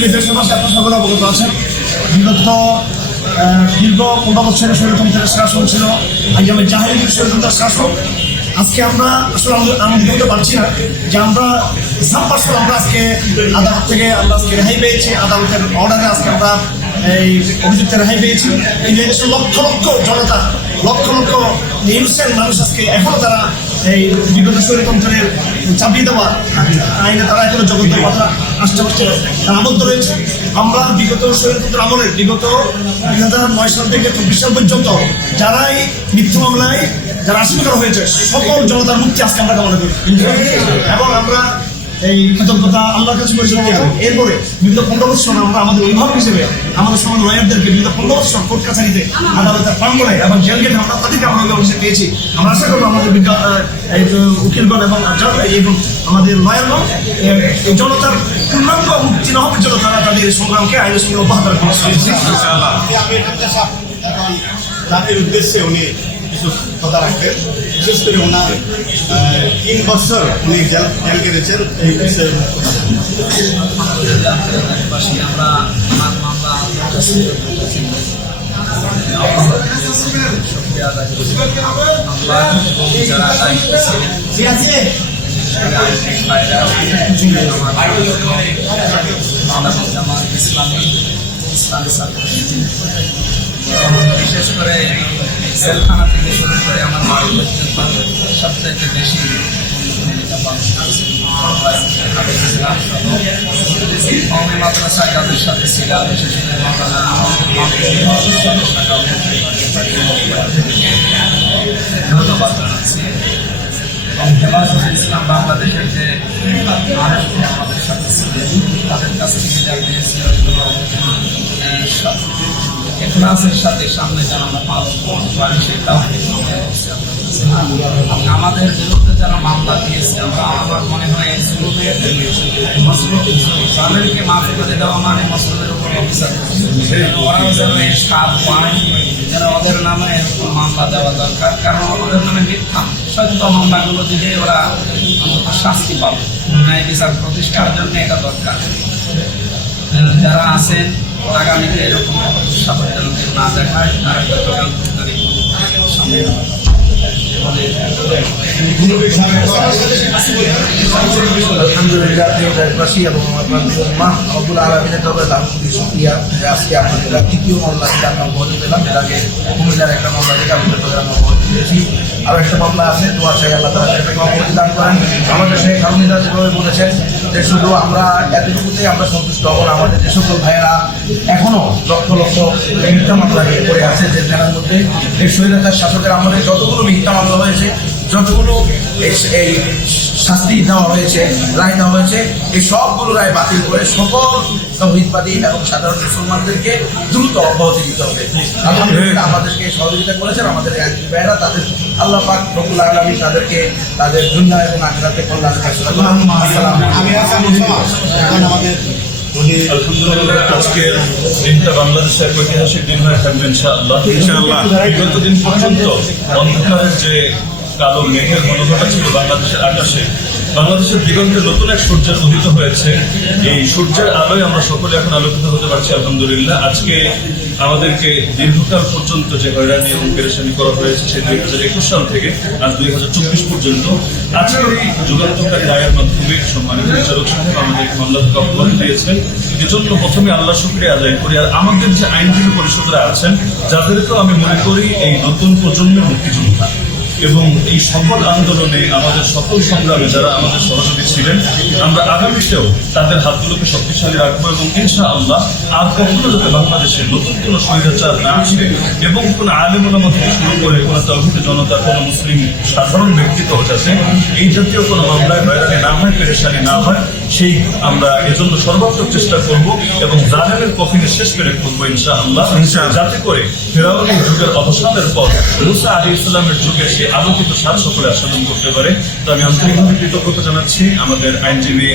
দেশবাসী আপনার সকলে অবগত আছেন, বিগত দীর্ঘ 15 বছরের স্বৈরতন্ত্রের শাসন ছিল আইয়ামের জাহেলিয়াতের স্বৈরতন্ত্রের শাসন। আজকে আমরা আসলে আনন্দিত হতে পারছি না যে আমরা 100% আমরা আজকে আদালত থেকে আমরা আজকে রেহাই পেয়েছি, আদালতের অর্ডারে আজকে আমরা এই অভিযুক্তের রেহাই পেয়েছি। এই দেশের লক্ষ লক্ষ জনতা, লক্ষ লক্ষ ইনসেন্ট মানুষ আজকে এখনো তারা এই বিগত স্বৈরতন্ত্রের চাপিয়ে দেওয়া আইনে তারা এখনো জগতের কথা আষ্টে আবদ্ধ রয়েছে। আমরা বিগত স্বৈরতন্ত্রের আমলের বিগত 2009 সাল থেকে 24 সাল পর্যন্ত যারাই মিথ্যা মামলায় যারা আসামি করা হয়েছে সকল জনতার মুক্তি আজকে আমরা কামনা করি এবং আমরা এই কৃতজ্ঞতা আল্লাহর কাছে পরিচালনা করব। এরপরে বিগত 15 বছর আমরা আমাদের অভিভাবক হিসেবে আমাদের সমাজ লয়ারদেরকে বিগত 15 বছর কোর্ট কাছারিতে আদালতের প্রাঙ্গণে এবং জেল গেটে আমরা তাদেরকে আমরা অভিভাবক হিসেবে পেয়েছি। আমরা আশা করবো আমাদের উকিলগণ এবং আমাদের লয়ারগণ এই জনতার পূর্ণাঙ্গ মুক্তি না হওয়ার পর্যন্ত তারা তাদের সংগ্রামকে আইনের সঙ্গে অব্যাহত রাখবে। জাতির উদ্দেশ্যে উনি কিছু কথা রাখবেন, বিশেষ করে ওনার 3 বছর উনি জেল কেটেছেন এই বিষয়ে বিশেষ করে জেলখানা থেকে শুরু করে আমার বাড়ি পর্যন্ত সবচেয়ে বেশি কওমি মাদ্রাসা যাদের সাথে ছিলাম, বিশেষ করে ধন্যবাদ জানাচ্ছি। এবং হেফাজতে ইসলাম বাংলাদেশের যে আরেকজন আমাদের সাথে ছিলেন তাদের কাছ থেকে যা পেয়েছিল ইখলাসের সাথে সামনে যেন আমরা পালন করতে পারি সেটাও আমাদের বিরুদ্ধে যারা মামলা দিয়েছে আমার মনে হয় তাদেরকে মাফ করে দেওয়া মানে মসজিদের উপর অফিসার ওরাও যেন এর স্বাদ পায়, যেন ওদের নামে এরকম মামলা দেওয়া দরকার, কারণ ওদের নামে মিথ্যা সত্য মামলাগুলো দিলে ওরা শাস্তি পাবে, ন্যায় বিচার প্রতিষ্ঠার জন্য এটা দরকার। যারা আছেন আগামীতে এরকম সাবধান না দেখায় তারা আলহামদুলিল্লাহ দেশবাসী এবং আব্দুল আলমিনের তরফে লাভ করি শুক্রিয়া যে আজকে আমাদের তৃতীয় মামলা থেকে আমরা বহতি পেলাম। এর আগে কুমিল্লার একটা মামলা থেকে আমাদের তরফে আমরা বহতি পেয়েছি, আরও একটা মামলা আছে। দোয়া চাই আল্লাহ তারা একটা বহতি দান করেন। আমাদের শেখ হামিদা যেভাবে বলেছেন যে শুধু আমরা এতটুকুতে আমরা সন্তুষ্ট হব না, আমাদের যে সকল ভাইয়েরা এখনও লক্ষ লক্ষ মিথ্যা মামলা নিয়ে পড়ে আছে জেলখানার মধ্যে, এই স্বৈরাচার শাসকের আমাদের যতগুলো মিথ্যা মামলা হয়েছে, যতগুলো এই শাস্তি দেওয়া হয়েছে, রায় দেওয়া হয়েছে, এই সবগুলো রায় বাতিল করে সকল তৌহিদবাদী এবং সাধারণ মুসলমানদেরকে দ্রুত অব্যাহতি দিতে হবে। আলহামদুলিল্লাহ আমাদেরকে সহযোগিতা করেছেন আমাদের আইনজীবী ভাইয়েরা, তাদের আল্লাহ পাক রব্বুল আলামিন তাদেরকে তাদের দুনিয়া এবং আখিরাতে কল্যাণ আলহামদুলিল্লাহ আজকের দিনটা বাংলাদেশের ঐতিহাসিক দিন হয়ে থাকবে ইনশাআল্লাহ। বিগত দিন পর্যন্ত অন্ধকারের যে কালো মেঘের ঘনঘটা ছিল বাংলাদেশের আকাশে, বাংলাদেশের দিগন্তে নতুন এক সূর্যের উদিত হয়েছে। এই সূর্যের আলোয় আমরা সকলে এখন আলোকিত হতে পারছি আলহামদুলিল্লাহ। আজকে আমাদেরকে দীর্ঘকাল পর্যন্ত যে হয়রানি এবং পেরেশানি করা হয়েছে সেই 2021 সাল থেকে আজ 2024 পর্যন্ত আজকের এই যুগান্তকারী রায়ের মাধ্যমে সম্মানিত বিচারক সাহেব আমাদেরকে মামলা থেকে অব্যাহতি দিয়েছেন। এজন্য প্রথমে আল্লাহ শুকরিয়া আদায় করি। আর আমাদের যে আইনজীবী পরিষদরা আছেন যাদেরকেও আমি মনে করি এই নতুন প্রজন্মের মুক্তিযোদ্ধা এবং এই সকল আন্দোলনে আমাদের সকল সংগ্রামে যারা আমাদের সহযোগী ছিলেন, আমরা আগামীতেও তাদের হাতগুলোকে শক্তিশালী রাখবো এবং ইনশাআল্লাহ আর কখনো যাতে বাংলাদেশে নতুন কোনো স্বৈরাচার না আসে এবং কোনো আলেম ওলামা থেকে শুরু করে কোনো তৌহিদি জনতা, কোনো মুসলিম সাধারণ ব্যক্তিত্ব যাতে এই জাতীয় কোনো মামলায় হয়রানি না হয়, পেরেশানি না হয়, সেই আমরা এজন্য সর্বাত্মক চেষ্টা করব এবং জালেমের কফিনে শেষ করে করবো ইনশাআল্লাহ, যাতে করে ফেরাউনের যুগের অবসানের পর মুসা আলাইহিস সালামের যুগে সে আলোকিত সার সকলে আস্বাদন করতে পারে। তো আমি আন্তরিকভাবে কৃতজ্ঞতা জানাচ্ছি আমাদের আইনজীবী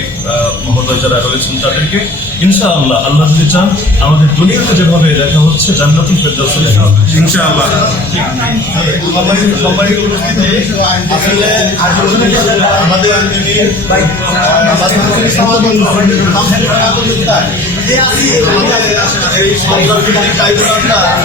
মহোদয় যারা রয়েছেন তাদেরকে। ইনশাআল্লাহ আল্লাহ যদি চান আমাদের দুনিয়াতে যেভাবে দেখা হচ্ছে জান্নাতুল ফেরদাউসে দেখা হবে ইনশাআল্লাহ। আমাদের আমাদের এই মামলার ভিত্তিক ট্রাইব্যুনালটা